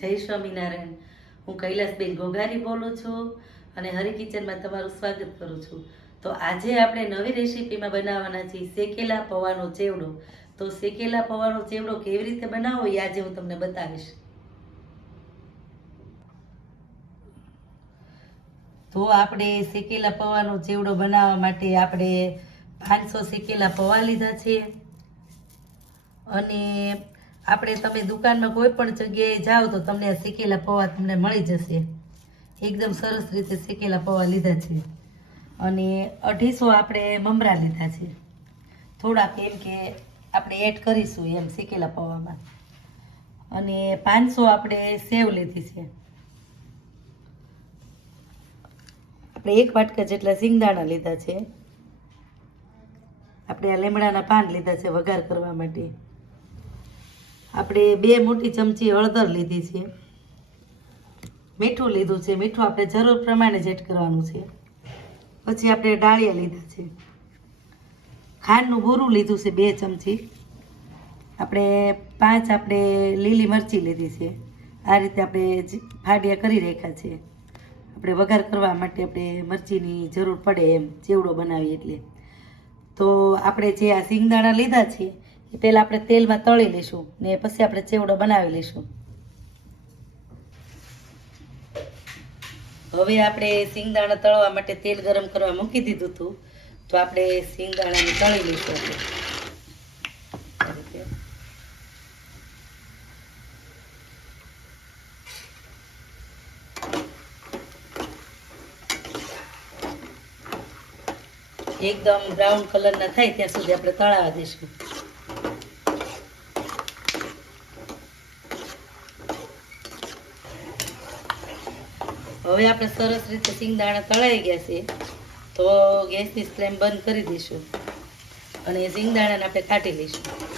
જય સ્વામિનારાયણ. હું કૈલાસબેન ગોગારી બોલું છું અને હરી કિચનમાં તમારું સ્વાગત કરું છું. તો આજે આપણે નવી રેસીપીમાં બનાવવાના છીએ શેકેલા પૌવાનો ચેવડો. તો શેકેલા પૌવાનો ચેવડો કેવી રીતે બનાવવો એ આજે હું તમને બતાવીશ. તો આપણે શેકેલા પૌવાનો ચેવડો બનાવવા માટે આપણે પાંચસો શેકેલા પૌવા લીધા છે. અને આપણે તમે દુકાનમાં કોઈ પણ જગ્યાએ જાઓ તો તમને આ શેકેલા પૌવા તમને મળી જશે. એકદમ સરસ રીતે શેકેલા પૌવા લીધા છે. અને અઢીસો આપણે મમરા લીધા છે. થોડાક એમ કે આપણે એડ કરીશું એમ શેકેલા પૌવામાં. અને પાંચસો આપણે સેવ લીધી છે. આપણે એક વાટકા જેટલા સિંગદાણા લીધા છે. આપણે આ લીમડાના પાન લીધા છે વઘાર કરવા માટે. આપણે બે મોટી ચમચી હળદર લીધી છે. મીઠું લીધું છે. મીઠું આપણે જરૂર પ્રમાણે જ એડ કરવાનું છે. પછી આપણે ડાળિયા લીધા છે. ખાંડનું બૂરું લીધું છે બે ચમચી. આપણે પાંચ આપણે લીલી મરચી લીધી છે. આ રીતે આપણે ફાડિયા કરી રાખ્યા છે. આપણે વઘાર કરવા માટે આપણે મરચીની જરૂર પડે એમ. ચેવડો બનાવીએ એટલે. તો આપણે જે આ સિંગદાણા લીધા છે પહેલાં આપણે તેલમાં તળી લઈશું ને પછી આપણે ચેવડો બનાવી લઈશું. હવે આપણે સિંગદાણા તળવા માટે તેલ ગરમ કરવા મૂકી દીધું હતું. તો આપણે સિંગદાણાને તળી લઈશું. એકદમ બ્રાઉન કલરના થાય ત્યાં સુધી આપણે તળાવા દઈશું. હવે આપણે સરસ રીતે સિંગદાણા તળાઈ ગયા છે, તો ગેસની ફ્લેમ બંધ કરી દઈશું. અને સિંગદાણાને આપણે કાઢી લઈશું.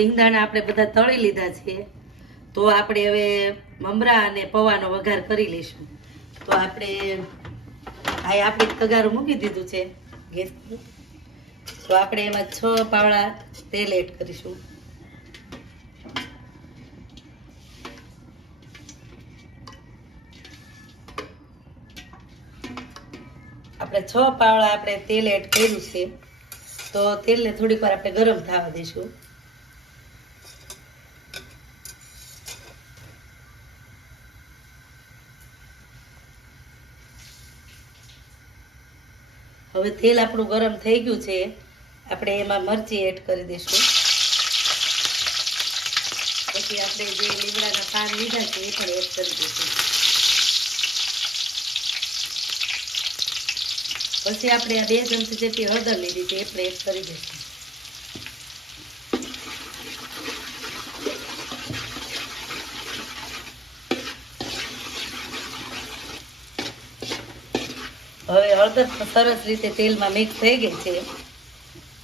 સિંગદાણા આપણે બધા તળી લીધા છે તો આપણે હવે મમરા અને પૌવાનો વઘાર કરી લઈશું. તો આપણે આ આપણે તગારું મૂકી દીધું છે ગેસ તો આપણે એમાં છ પાવડા તેલ એડ કરીશું. આપણે છ પાવડા આપણે તેલ એડ કર્યું છે. તો તેલને થોડીક વાર આપણે ગરમ થવા દઈશું. હવે તેલ આપણું ગરમ થઈ ગયું છે. આપણે એમાં મરચી એડ કરી દઈશું. પછી આપણે જે લીમડાના પાન લીધા છે, એ પણ એડ કરી દઈશું. પછી આપણે આ બે ચમચી જેટલી હળદર લીધી છે, એ પણ એડ કરી દઈશું. હવે હળદર સરસ રીતે તેલમાં મિક્સ થઈ ગઈ છે.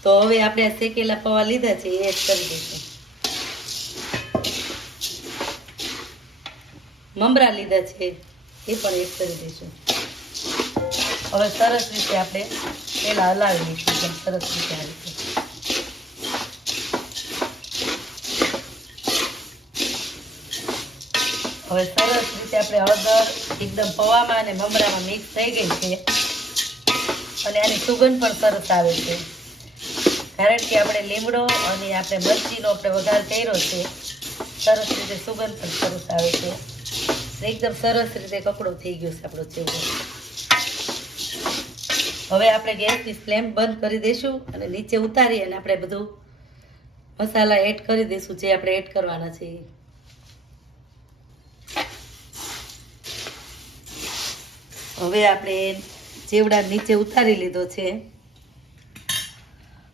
તો હવે આપણે શેકેલા પૌવા લીધા છે, એ એડ કરી દઈશું. મમરા લીધા છે, એ પણ એડ કરી દઈશું. હવે સરસ રીતે આપણે પેલા હલાવી લઈશું સરસ રીતે આ રીતે. હવે સરસ રીતે આપણે હળદર એકદમ પૌવામાં અને મમરામાં મિક્સ થઈ ગઈ છે. અને આની સુગંધ પણ સરસ આવે છે. કારણ કે આપણે લીમડો અને આપણે મરચીનો આપણે વઘાર કર્યો છે, સરસ રીતે સુગંધ પણ સરસ આવે છે. એકદમ સરસ રીતે કકડો થઈ ગયો છે આપણો ચેવડો. હવે આપણે ગેસની ફ્લેમ બંધ કરી દઈશું અને નીચે ઉતારી અને આપણે બધું મસાલા એડ કરી દઈશું જે આપણે એડ કરવાના છે. હવે આપણે ચેવડા નીચે ઉતારી લીધો છે.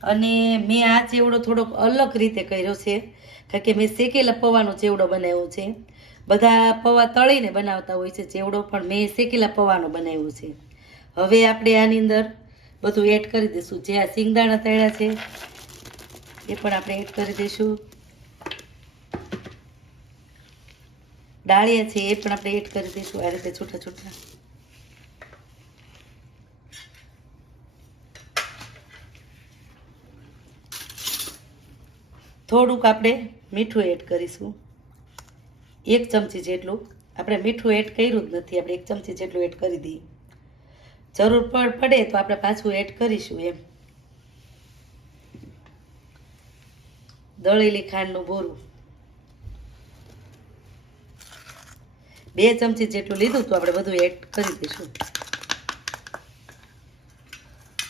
અને મેં આ ચેવડો થોડોક અલગ રીતે કર્યો છે. કારણ કે મેં શેકેલા પૌવાનો ચેવડો બનાવ્યો છે. બધા પૌવા તળીને બનાવતા હોય છે ચેવડો, પણ મેં શેકેલા પૌવાનો બનાવ્યો છે. હવે આપણે આની અંદર બધું એડ કરી દઈશું. જે આ સિંગદાણા તળ્યા છે, એ પણ આપણે એડ કરી દઈશું. ડાળિયા છે, એ પણ આપણે એડ કરી દઈશું. આ રીતે છૂટા છૂટા. થોડુંક આપણે મીઠું એડ કરીશું. એક ચમચી જેટલું. આપણે મીઠું એડ કર્યું જ નથી. આપણે એક ચમચી જેટલું એડ કરી દઈએ. જરૂર પડ તો આપણે પાછું એડ કરીશું એમ. દળેલી ખાંડનું બોરું બે ચમચી જેટલું લીધું તો આપણે બધું એડ કરી દઈશું.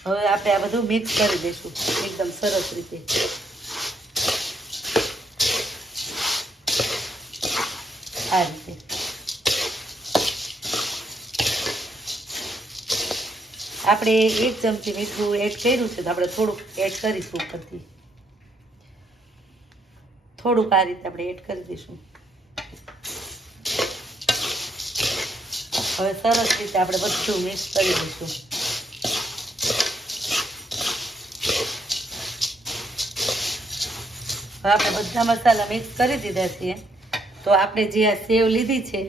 હવે આપણે આ બધું મિક્સ કરી દઈશું. એકદમ સરસ રીતે. આ રીતે. આપણે એક ચમચી મીઠું એડ કર્યું છે તો આપણે થોડુંક એડ કરીશું ઉપરથી. થોડુંક આ રીતે આપણે એડ કરી દઈશું. હવે સરસ રીતે આપણે બધું મિક્સ કરી દઈશું. હવે આપણે બધા મસાલા મિક્સ કરી દીધા છે તો આપણે જે આ સેવ લીધી છે,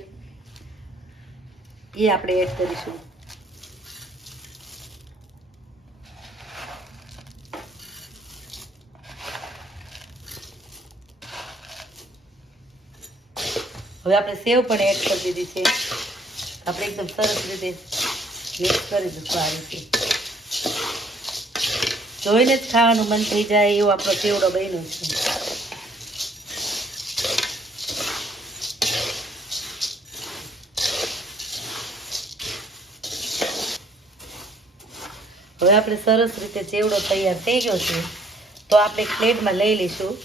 એ આપણે એડ કરીશું. હવે આપણે સેવ પણ એડ કરી દીધી છે. આપણે એકદમ સરસ રીતે મિક્સ કરી દઈશું આ રીતે. જોઈને જ ખાવાનું મન થઈ જાય એવો આપણો ચેવડો બન્યો છે. હવે આપણે સરસ રીતે ચેવડો તૈયાર થઈ ગયો છે. તો આપણે પ્લેટમાં લઈ લઈશું.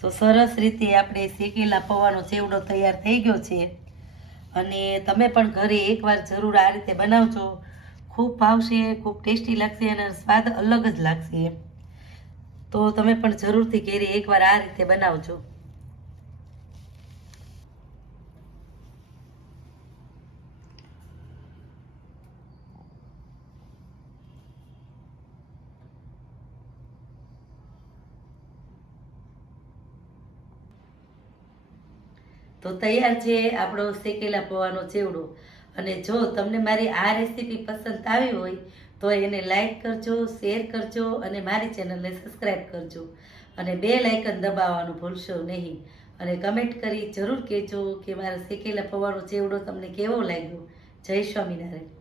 તો સરસ રીતે આપણે શેકેલા પૌવાનો ચેવડો તૈયાર થઈ ગયો છે. અને તમે પણ ઘરે એકવાર જરૂર આ રીતે બનાવજો. ખૂબ ભાવશે, ખૂબ ટેસ્ટી લાગશે અને સ્વાદ અલગ જ લાગશે. તો તમે પણ જરૂરથી ઘેરે એકવાર આ રીતે બનાવજો. તો તૈયાર છે આપણો શેકેલા પૌવાનો ચેવડો. અને જો તમને મારી આ રેસીપી પસંદ આવી હોય, તો એને લાઈક કરજો, શેર કરજો અને મારી ચેનલને સબસ્ક્રાઈબ કરજો. અને બે લાઇકન દબાવવાનું ભૂલશો નહીં. અને કમેન્ટ કરી જરૂર કહેજો કે મારા શેકેલા પૌવાનો ચેવડો તમને કેવો લાગ્યો. જય સ્વામિનારાયણ.